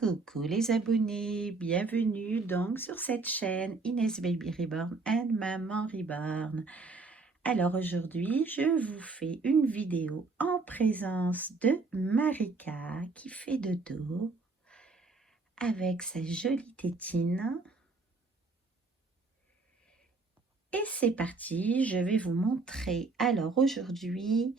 Coucou les abonnés, bienvenue donc sur cette chaîne Inès Baby Reborn and Maman Reborn. Alors aujourd'hui, je vous fais une vidéo en présence de Marika qui fait dodo avec sa jolie tétine. Et c'est parti, je vais vous montrer alors aujourd'hui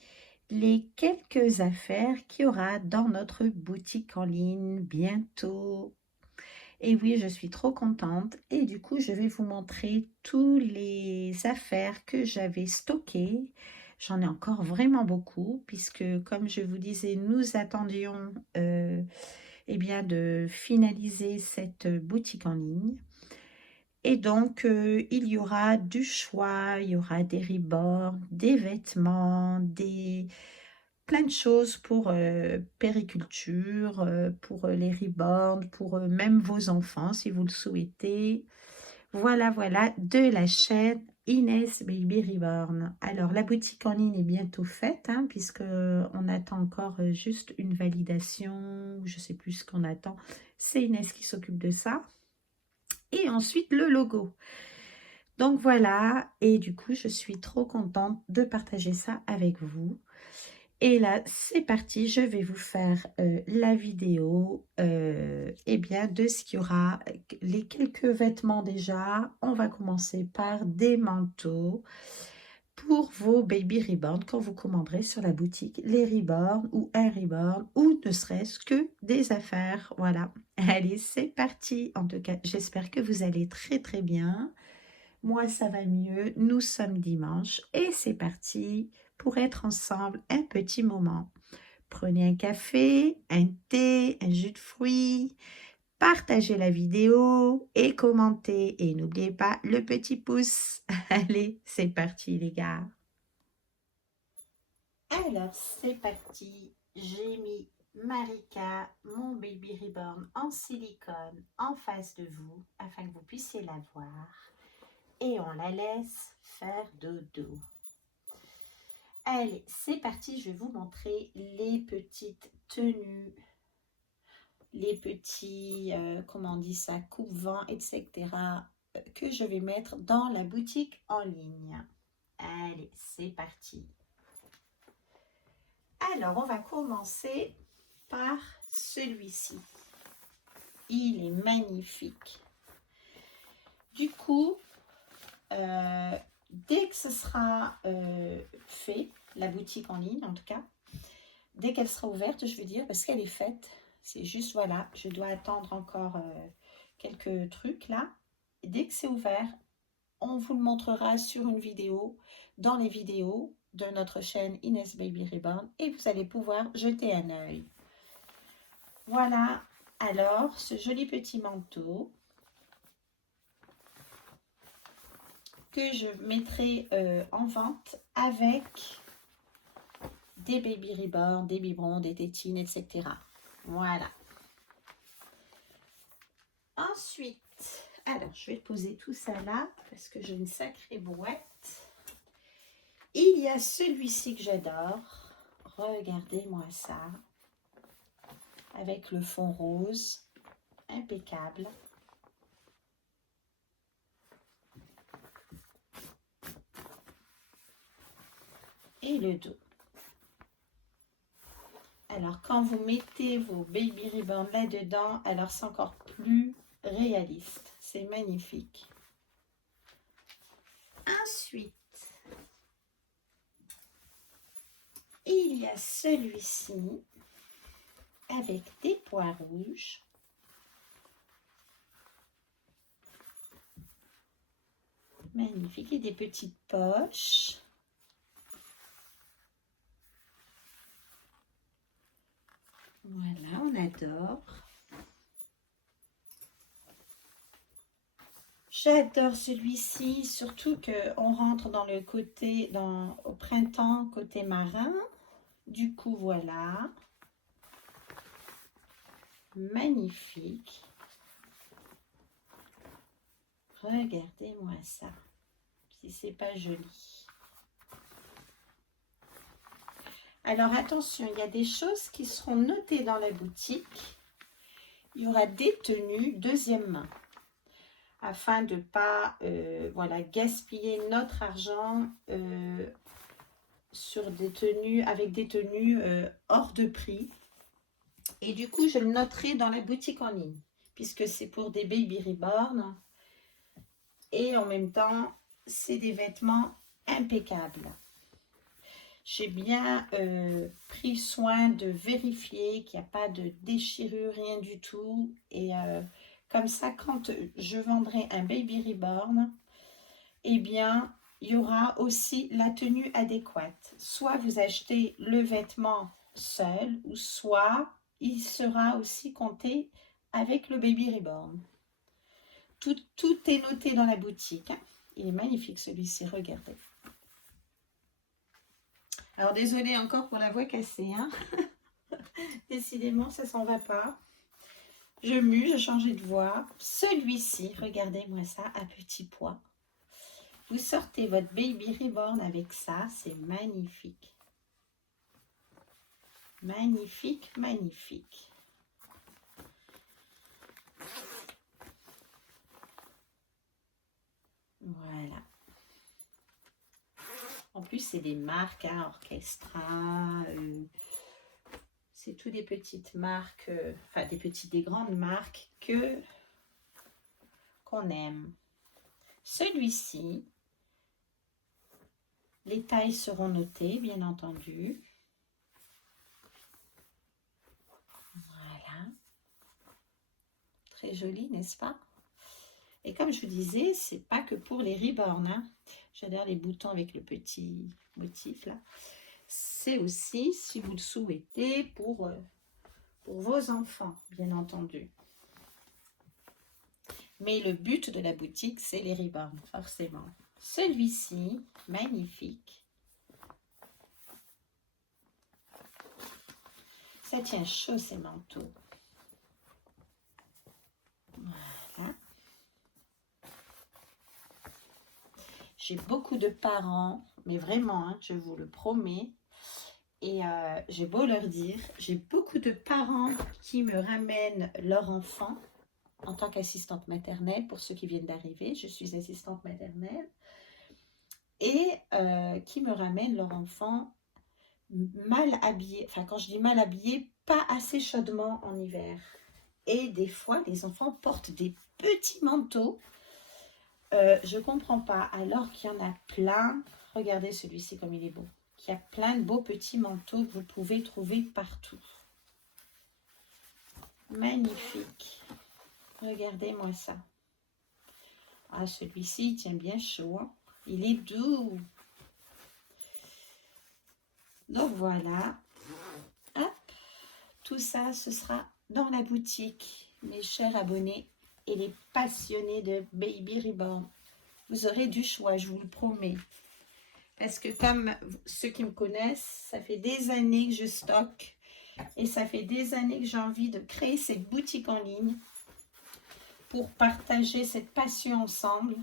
les quelques affaires qu'il y aura dans notre boutique en ligne bientôt. Et oui, je suis trop contente et du coup, je vais vous montrer tous les affaires que j'avais stockées. J'en ai encore vraiment beaucoup puisque, comme je vous disais, nous attendions eh bien, de finaliser cette boutique en ligne. Et donc, il y aura du choix, il y aura des rebords, des vêtements, plein de choses pour périculture, pour les reborn, pour même vos enfants si vous le souhaitez. Voilà, voilà, de la chaîne Inès Baby Reborn. Alors, la boutique en ligne est bientôt faite, hein, puisque on attend encore juste une validation, je ne sais plus ce qu'on attend. C'est Inès qui s'occupe de ça. Et ensuite, le logo. Donc voilà, et du coup, je suis trop contente de partager ça avec vous. Et là, c'est parti, je vais vous faire la vidéo eh bien, de ce qu'il y aura. Les quelques vêtements déjà, on va commencer par des manteaux pour vos baby reborn quand vous commanderez sur la boutique les reborn ou un reborn ou ne serait-ce que des affaires. Voilà, allez, c'est parti. En tout cas, j'espère que vous allez très très bien. Moi, ça va mieux. Nous sommes dimanche et c'est parti pour être ensemble un petit moment. Prenez un café, un thé, un jus de fruits, partagez la vidéo et commentez. Et n'oubliez pas le petit pouce. Allez, c'est parti les gars. Alors, c'est parti. J'ai mis Marika, mon baby reborn en silicone en face de vous afin que vous puissiez la voir. Et on la laisse faire dodo. Allez, c'est parti, je vais vous montrer les petites tenues, les petits, comment on dit ça, coupe-vent, etc. Que je vais mettre dans la boutique en ligne. Allez, c'est parti. Alors, on va commencer par celui-ci. Il est magnifique. Du coup, dès que ce sera fait, la boutique en ligne en tout cas, dès qu'elle sera ouverte, je veux dire, parce qu'elle est faite, c'est juste, voilà, je dois attendre encore quelques trucs là. Et dès que c'est ouvert, on vous le montrera sur une vidéo, dans les vidéos de notre chaîne Inès Baby Reborn, et vous allez pouvoir jeter un œil. Voilà, alors, ce joli petit manteau que je mettrai en vente avec des baby reborn, des biberons, des tétines, etc. Voilà. Ensuite, alors je vais poser tout ça là parce que j'ai une sacrée brouette. Il y a celui-ci que j'adore. Regardez-moi ça. Avec le fond rose. Impeccable. Et le dos. Alors, quand vous mettez vos baby ribbons là-dedans, alors c'est encore plus réaliste. C'est magnifique. Ensuite, il y a celui-ci avec des pois rouges. Magnifique. Et des petites poches. Voilà, on adore. J'adore celui-ci, surtout qu'on rentre dans le côté, au printemps, côté marin. Du coup, voilà. Magnifique. Regardez-moi ça. Si c'est pas joli. Alors, attention, il y a des choses qui seront notées dans la boutique. il y aura des tenues deuxième main, afin de ne pas voilà, gaspiller notre argent sur des tenues, avec des tenues hors de prix. Et du coup, je le noterai dans la boutique en ligne, puisque c'est pour des baby reborn. Et en même temps, c'est des vêtements impeccables. J'ai bien pris soin de vérifier qu'il n'y a pas de déchirure, rien du tout. Et comme ça, quand je vendrai un baby reborn, eh bien, il y aura aussi la tenue adéquate. Soit vous achetez le vêtement seul, ou soit il sera aussi compté avec le baby reborn. Tout est noté dans la boutique. Il est magnifique celui-ci, regardez. Alors désolée encore pour la voix cassée, hein. Décidément ça s'en va pas. Je mue, j'ai changé de voix. Celui-ci, regardez-moi ça, à petit pois. Vous sortez votre baby reborn avec ça, c'est magnifique. Magnifique, magnifique. Voilà. En plus, c'est des marques, hein, Orchestra. C'est tout des petites marques, enfin des grandes marques qu'on aime. Celui-ci, les tailles seront notées, bien entendu. Voilà. Très joli, n'est-ce pas? Et comme je vous disais, c'est pas que pour les reborn, hein. J'adore les boutons avec le petit motif là. C'est aussi, si vous le souhaitez, pour vos enfants, bien entendu. Mais le but de la boutique, c'est les reborn, forcément. Celui-ci, magnifique. Ça tient chaud, ces manteaux. Voilà. J'ai beaucoup de parents, mais vraiment, hein, je vous le promets. Et j'ai beau leur dire, j'ai beaucoup de parents qui me ramènent leur enfant en tant qu'assistante maternelle. Pour ceux qui viennent d'arriver, je suis assistante maternelle. Et qui me ramènent leur enfant mal habillé. Enfin, quand je dis mal habillé, pas assez chaudement en hiver. Et des fois, les enfants portent des petits manteaux. Je ne comprends pas. Alors qu'il y en a plein. Regardez celui-ci comme il est beau. Il y a plein de beaux petits manteaux que vous pouvez trouver partout. Magnifique. Regardez-moi ça. Ah, celui-ci, il tient bien chaud. Hein. Il est doux. Donc voilà. Hop. Tout ça, ce sera dans la boutique, mes chers abonnés et les passionnés de Baby Reborn. Vous aurez du choix, je vous le promets. Parce que comme ceux qui me connaissent, ça fait des années que je stocke. Et ça fait des années que j'ai envie de créer cette boutique en ligne pour partager cette passion ensemble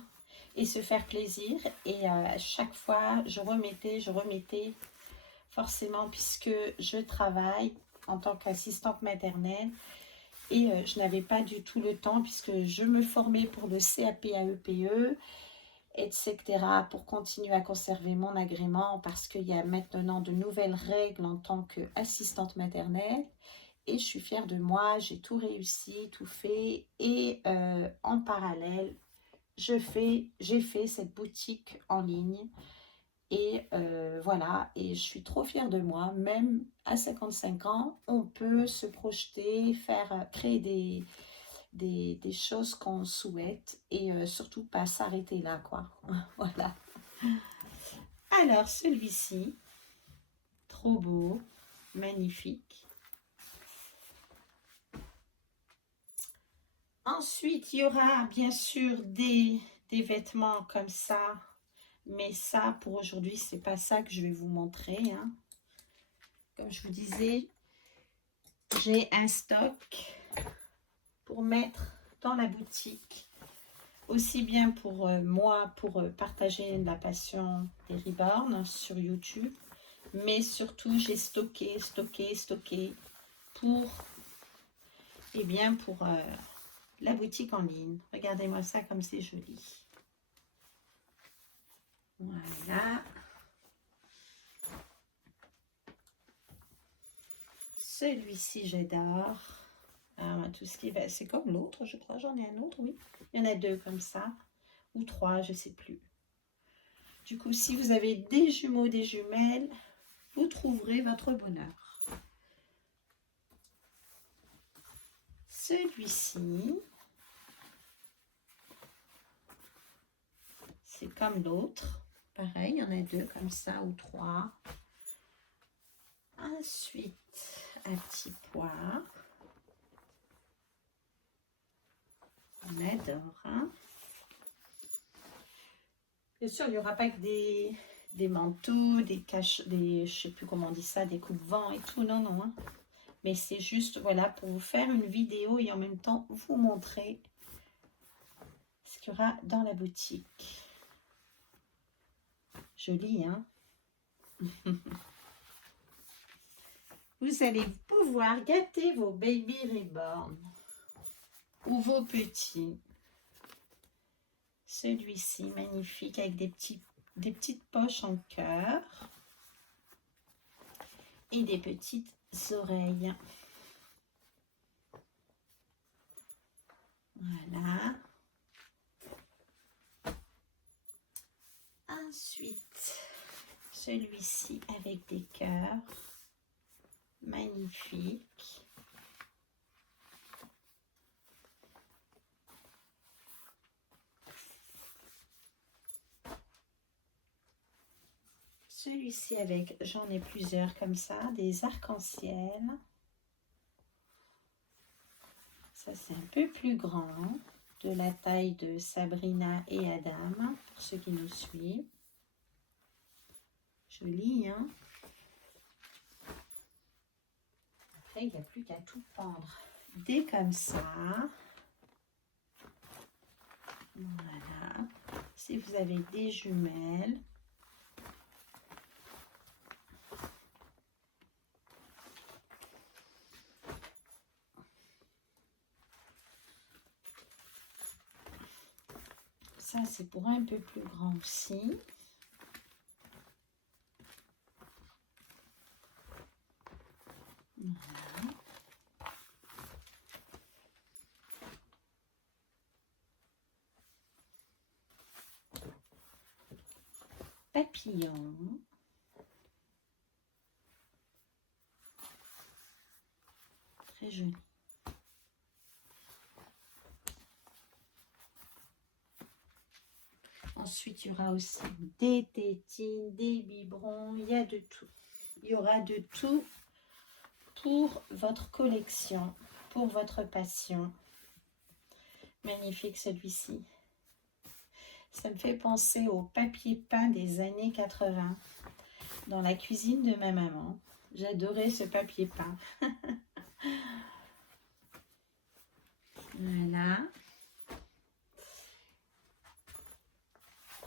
et se faire plaisir. Et à chaque fois, je remettais, forcément, puisque je travaille en tant qu'assistante maternelle et je n'avais pas du tout le temps puisque je me formais pour le CAP AEPE, etc. pour continuer à conserver mon agrément parce qu'il y a maintenant de nouvelles règles en tant qu'assistante maternelle. Et je suis fière de moi, j'ai tout réussi, tout fait. Et en parallèle, j'ai fait cette boutique en ligne. Et voilà, et je suis trop fière de moi. Même à 55 ans, on peut se projeter, créer des choses qu'on souhaite. Et surtout pas s'arrêter là, quoi. Voilà. Alors, celui-ci, trop beau, magnifique. Ensuite, il y aura bien sûr des vêtements comme ça. Mais ça, pour aujourd'hui, c'est pas ça que je vais vous montrer. Hein. Comme je vous disais, j'ai un stock pour mettre dans la boutique. Aussi bien pour moi, pour partager la passion des reborn sur YouTube. Mais surtout, j'ai stocké pour est bien pour la boutique en ligne. Regardez-moi ça comme c'est joli. Voilà. Celui-ci, j'adore. Tout ce qui va, c'est comme l'autre, je crois. J'en ai un autre, oui. Il y en a deux comme ça. Ou trois, je ne sais plus. Du coup, si vous avez des jumeaux, des jumelles, vous trouverez votre bonheur. Celui-ci, c'est comme l'autre. Pareil, il y en a deux comme ça ou trois. Ensuite, un petit pois. On adore. Hein? Bien sûr, il n'y aura pas que des manteaux, des caches, des, je sais plus comment on dit ça, des coupe-vents et tout. Non, non. Hein? Mais c'est juste, voilà, pour vous faire une vidéo et en même temps vous montrer ce qu'il y aura dans la boutique. Joli, hein? Vous allez pouvoir gâter vos baby reborn ou vos petits. Celui-ci, magnifique, avec des petites poches en cœur et des petites oreilles. Voilà. Ensuite, celui-ci avec des cœurs. Magnifique. Celui-ci avec, j'en ai plusieurs comme ça, des arcs-en-ciel. Ça, c'est un peu plus grand, de la taille de Sabrina et Adam, pour ceux qui nous suivent. Joli, hein? Après, il n'y a plus qu'à tout pendre. Des comme ça. Voilà. Si vous avez des jumelles. Ça, c'est pour un peu plus grand aussi. Voilà. Papillon. Très joli. Ensuite, il y aura aussi des tétines, des biberons, il y a de tout. Il y aura de tout pour votre collection, pour votre passion. Magnifique celui-ci. Ça me fait penser au papier peint des années 80 dans la cuisine de ma maman. J'adorais ce papier peint. Voilà.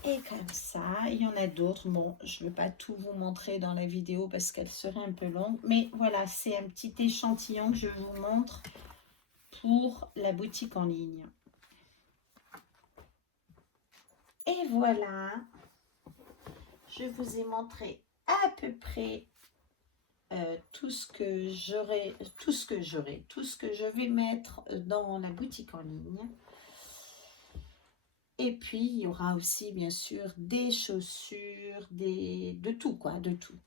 Et comme ça, il y en a d'autres. Bon, je ne vais pas tout vous montrer dans la vidéo parce qu'elle serait un peu longue. Mais voilà, c'est un petit échantillon que je vous montre pour la boutique en ligne. Et voilà, je vous ai montré à peu près tout ce que je vais mettre dans la boutique en ligne. Et puis, il y aura aussi, bien sûr, des chaussures, de tout, quoi, de tout.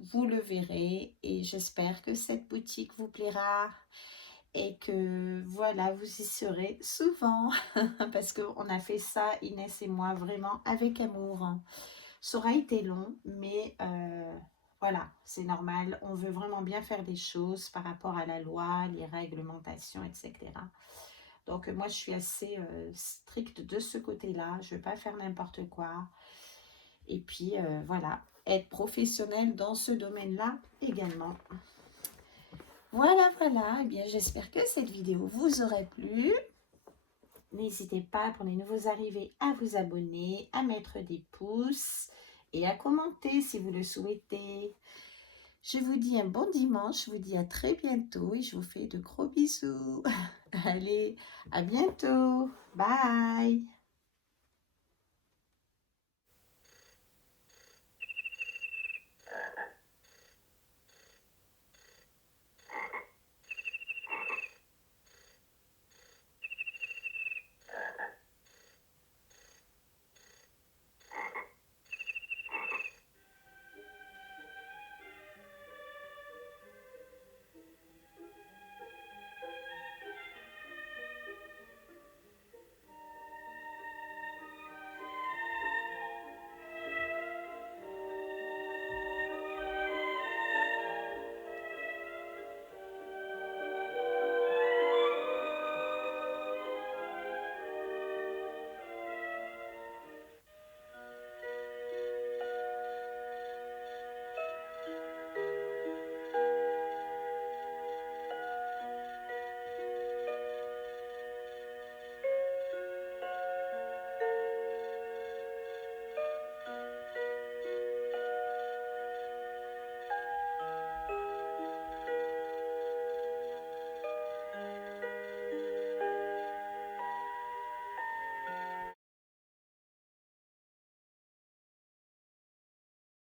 Vous le verrez et j'espère que cette boutique vous plaira et que, voilà, vous y serez souvent parce qu'on a fait ça, Inès et moi, vraiment avec amour. Ça aura été long, mais voilà, c'est normal. On veut vraiment bien faire des choses par rapport à la loi, les réglementations, etc. Donc, moi, je suis assez stricte de ce côté-là. Je ne vais pas faire n'importe quoi. Et puis, voilà, être professionnelle dans ce domaine-là également. Voilà, voilà. Eh bien, j'espère que cette vidéo vous aura plu. N'hésitez pas, pour les nouveaux arrivés, à vous abonner, à mettre des pouces et à commenter si vous le souhaitez. Je vous dis un bon dimanche, je vous dis à très bientôt et je vous fais de gros bisous. Allez, à bientôt. Bye.